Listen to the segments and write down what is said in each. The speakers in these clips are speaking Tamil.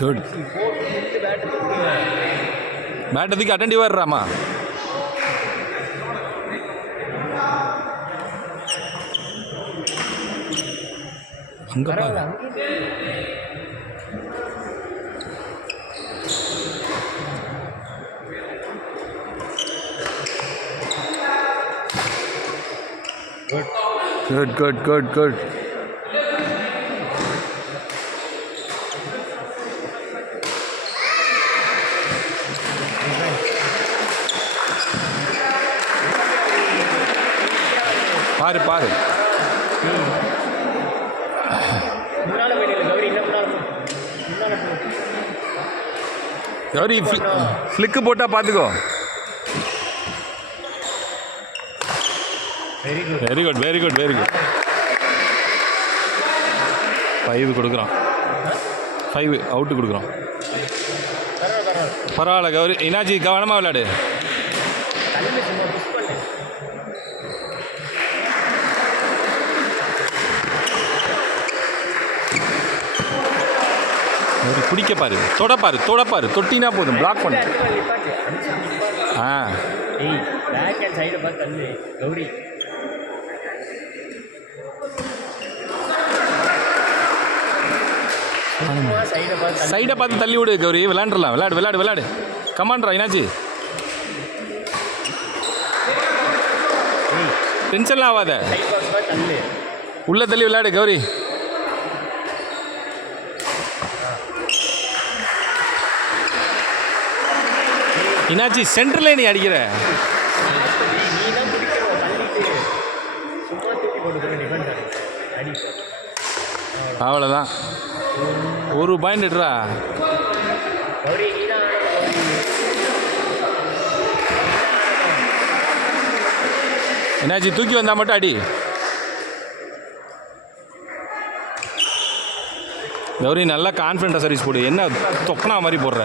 குட். பேட்டத்துக்கு அட்டென்டிவாக இருறாமா. அங்கே பாரு. Good, good, good, good. பாரு பாரு. கௌரி ஃப்ளிக்கு போட்டால் பார்த்துக்கோ. Very good very good very good. 5 கொடுக்குறான். 5 அவுட்டு கொடுக்குறோம். பரவாயில்ல கௌரி. என்னாச்சு, கவனமாக விளையாடு. பிடிக்க பாரு, தொடப்பாரு தொடப்பாரு, தொட்டினா போதும், பிளாக் பண்ணு. ஆ சைடை பார்த்து தள்ளி விடு கௌரி. விளையாண்டுலாம், விளையாடு விளையாடு விளையாடு. கமாண்ட்ரா என்னாச்சு, டென்ஷன்லாம் ஆகாத, உள்ள தள்ளி விளையாடு கௌரி. என்னாச்சு, சென்டரில் நீ அடிக்கிற. அவ்வளோதான், ஒரு பாயிண்ட் எடுறா. என்னாச்சு, தூக்கி வந்தால் மட்டும் அடி கௌரி. நல்லா கான்ஃபிடண்ட்டாக சர்வீஸ் போடு. என்ன தொக்கனா மாதிரி போடுற.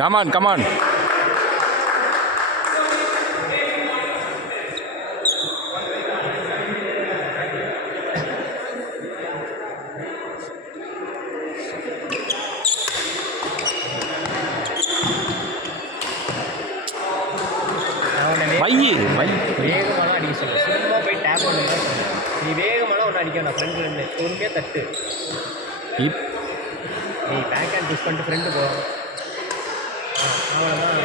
Come on come on. வேகமான அடிக்க சொல்ல, சும்மா போய் டேப் பண்ணுங்க. நீ வேகமான ஒன்று அடிக்கணும். ஃப்ரெண்டு ரெண்டு பொறுமையாக தட்டு. நீ பேக் ஹேண்ட் புஷ் பண்ணிட்டு ஃப்ரெண்டு போ.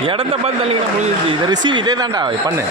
இடத்த பார்த்து தள்ளிங்கன்னா முடிஞ்சிச்சு. இதை ரிசீவ் இதே தான்டா பண்ணு.